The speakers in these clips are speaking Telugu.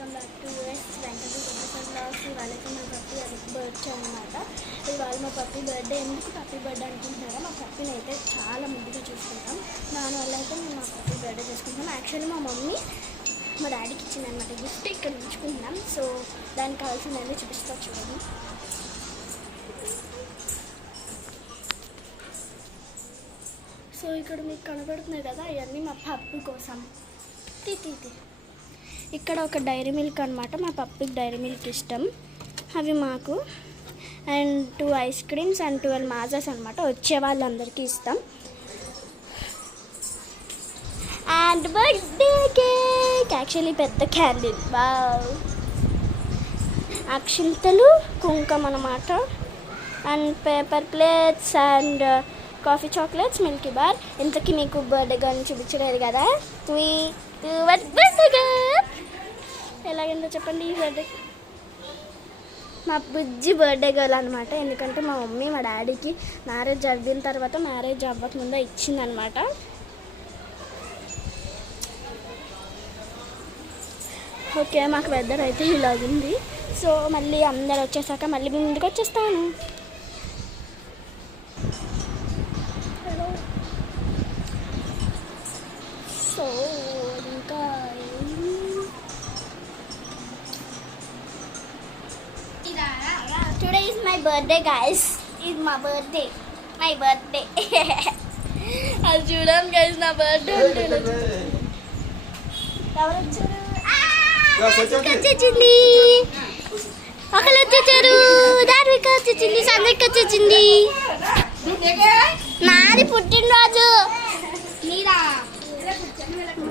Welcome back to vlogs. ఇవాళైతే మా పప్పి బర్త్డే అనమాట. ఇవాళ మా పప్పి బర్త్డే. ఎందుకు పప్పి బర్త్డే అనుకుంటున్నారా? మా పప్పిని అయితే చాలా ముందుగా చూసుకుంటాం. దానివల్ల అయితే మేము మా పప్పి బర్త్డే చేసుకుంటాం. యాక్చువల్లీ మా మమ్మీ మా డాడీకి ఇచ్చిందనమాట గిఫ్ట్. ఇక్కడ ఉంచుకుంటున్నాం. సో దానికి కావాల్సిందన్నీ చూపిస్తా చూడండి. సో ఇక్కడ మీకు కనబడుతున్నాయి కదా, ఇవన్నీ మా పప్పు కోసం. ఇక్కడ ఒక డైరీ మిల్క్ అనమాట. మా పప్పికి డైరీ మిల్క్ ఇష్టం. అవి మాకు. And 2 ice creams and 12 Maazas అనమాట. వచ్చే వాళ్ళందరికీ ఇస్తాం. అండ్ బర్త్డే కేక్, యాక్చువల్లీ పెద్ద క్యాండిల్. వావ్. అక్షింతలు, కుంకుమ అనమాట. And paper plates and coffee chocolates, Milky bar. ఇంతకీ మీకు బర్త్డే గర్ల్ని చూపించలేదు కదా. బర్త్డే గర్ల్ ఎలాగైందో చెప్పండి. ఈ బర్త్డే మా బుజ్జి బర్త్డే గర్ల్ అనమాట. ఎందుకంటే మా మమ్మీ మా డాడీకి మ్యారేజ్ అయిన తర్వాత మ్యారేజ్ అవ్వకముందే ఇచ్చిందనమాట. ఓకే, మాకు వెదర్ అయితే ఇలాగుంది. సో మళ్ళీ అందరు వచ్చేసాక మళ్ళీ మేము ముందుకు వచ్చేస్తాను. సో ఇంకా today is my birthday guys. ఇది మా బర్త్డే, మై బర్త్డే. అది చూడండి గైస్, నా బర్త్డే ఉంటుంది. ఎవరు వచ్చారు? వచ్చేసింది. ఒకళ్ళు వచ్చేసారు. దార్విక వచ్చేసింది, సందర్కి వచ్చేసింది. నాది పుట్టినరోజు.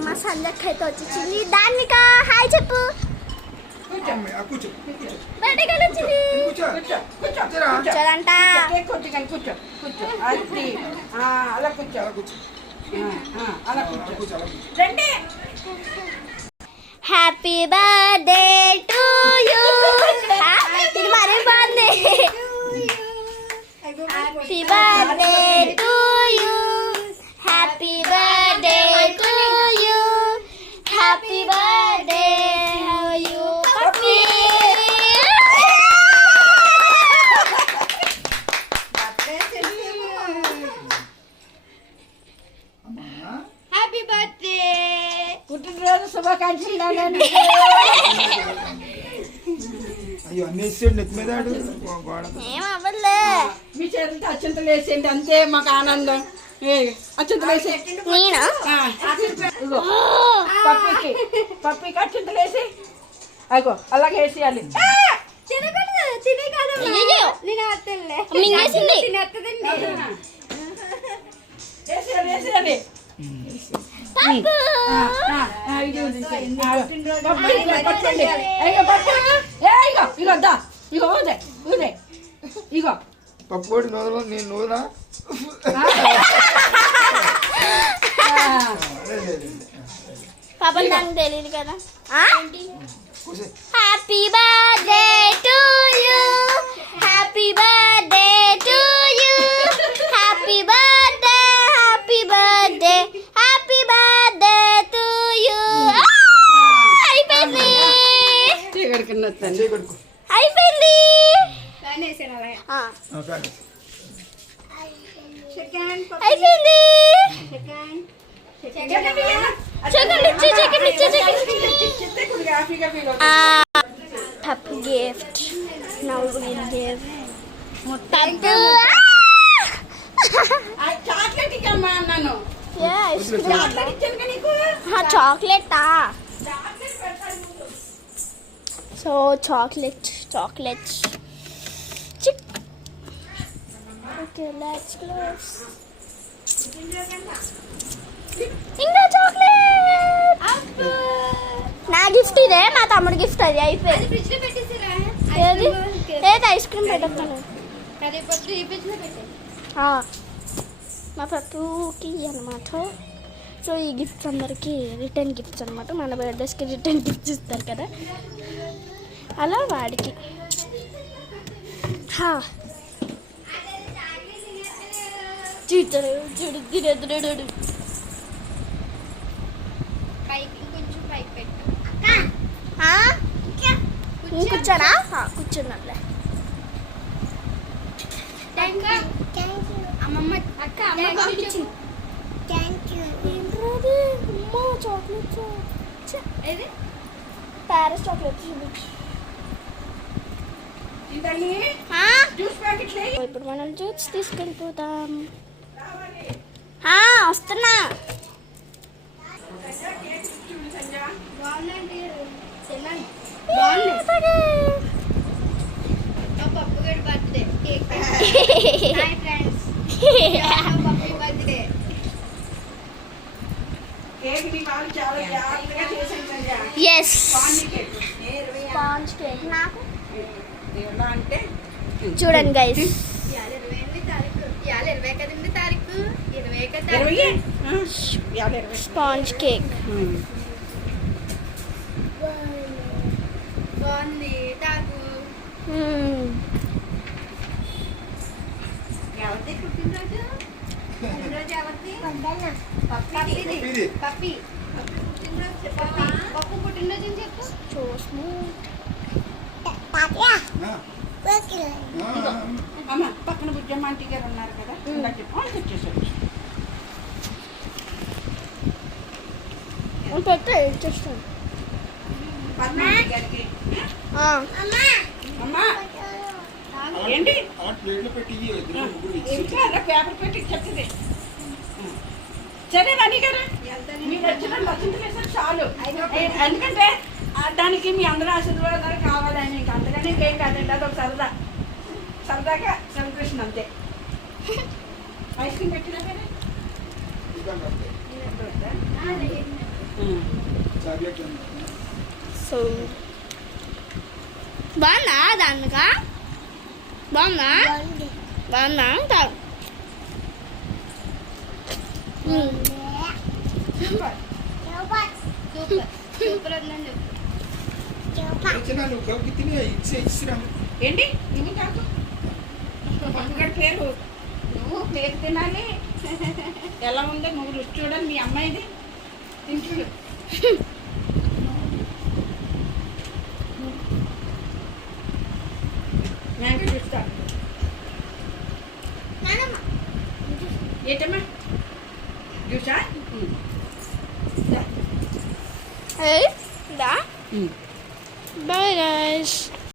మా సంజయ్ అయితే వచ్చేసింది. దార్విక హాయ్ చెప్పు. బర్త్డే గర్ల్ వచ్చింది. కూర్చోదంట. Happy birthday to you. ఇది మరీ బాగుంది. Happy birthday to you. Happy birthday to you. Happy birthday you పప్పీ. Happy birthday. పుట్టినరోజు శుభాకాంక్షలు. అయ్యో అన్ని వేసాడు నెత్తి మీద. ఏమవ్వలే. మీ చేతులతో అత్యంతలు వేసేయండి, అంతే మాకు ఆనందం. అత్యంతలు వేసే నేనా? పప్పికి అత్యంతలు వేసి అయ్యో అలాగే వేసేయాలి. వేసేయాలి. పప్పోడి నోదలో నేను నూనె. పాపం నాకు తెలియదు కదా. Happy birthday to you. Happy birthday to you. Happy birthday. Happy birthday. Happy birthday to you. అయిపోయింది. అయిపోయింది. అయిపోయింది. Happy gift. Now we will give. Chocolate ఇక్కమ్మా అన్నాను. Chocolate. So chocolate. Okay, let's close. ఇంకా చాక్లెట్. నా గిఫ్ట్ ఇదే, మా తమ్ముడు గిఫ్ట్ అది. అయిపోయింది. ఏది ఐస్ క్రీమ్ పెట్టాను. మా పప్పుకి అనమాట. సో ఈ గిఫ్ట్స్ అందరికీ రిటర్న్ గిఫ్ట్స్ అనమాట. మన బర్త్డేస్కి రిటర్న్ గిఫ్ట్స్ ఇస్తారు కదా, అలా వాడికి. చూడు తినేది. పైకి కొంచెం పైకి పెట్టు. కూర్చోనా కూర్చున్నాలే. అమ్మమ్మ అక్క అమ్మ పంపించింది. ఏంట్రాది అమ్మా చాక్లెట్స్ ఏది ప్యారిస్ చాక్లెట్స్ చూపించు. ఇంతల్లి జ్యూస్ ప్యాకెట్లే. ఇప్పుడు మనం జ్యూస్ తీసుకెళ్ళిపోతాం. వస్తున్నా. చూడు సంజ. బాగుందండి తిన్నాను. బాగుంది. మా పప్పు గడి బర్త్డే కేక్. హాయ్ ఫ్రెండ్స్, పప్పు బర్త్డే. కేక్ నీ వాళ్ళు చాలా జాగ్రత్తగా చేశాను సంజ. Yes spongy cake. Sponge cake నాకు ఎలా అంటే చూడండి గైస్. ఇవాళ 28 తారీఖు. ఇవాళ 20 కదండి తారీఖు. 20 కదా 20. స్పాంజ్ కేక్ బాగుంది. తాగు. ఎవరిది పుట్టినరోజు? పుట్టినరోజు ఎవరిది? పప్పిది. ఇది పప్పి పుట్టినరోజు చెప్పు. పప్పు పుట్టినరోజు అని చెప్పు. So smooth. అమ్మ పక్కన బుజ్జమ్మ ఆంటీ గారు ఉన్నారు కదా, ఇందాక చెప్పు వాళ్ళు తెచ్చేసారు. పెట్టి ఇచ్చేస్తాను. పద్మ ఆంటీ గారికి. అమ్మా ఏంటి అలా ప్లేట్లో పెట్టి ఇద్దరు ముగ్గురు ఇచ్చి ఇంకా పేపర్ పెట్టి చెప్తుంది. సరే రాణి గారు మీరు వచ్చిన వసంతలేసారు చాలు. ఎందుకంటే దానికి మీ అందరూ ఆశీర్వాదాలు కావాలని ఇంకా అంతగానే ఏం కాదండి, అదొక సరదాగా సెలబ్రేషన్ అంతే. ఐస్ క్రీమ్ పెట్టినా కదా చాక్లెట్ సో బాగుందా దానికా? బాగుందా? బాగుందా? సూపర్. సూపర్ సూపర్ ఉందండి. వచ్చినా నువ్వు కవికి తిని ఇచ్చిరా. ఏంటి నువ్వు కాదు పప్పుగడి పేరు, నువ్వు పేరు తినాలి. ఎలా ఉందో నువ్వు రుచి చూడాలి. మీ అమ్మాయిది తిని చూడు. మ్యాంగో చూస్తా. ఏంటమ్మా జ్యూసా? Hey, da. Bye guys.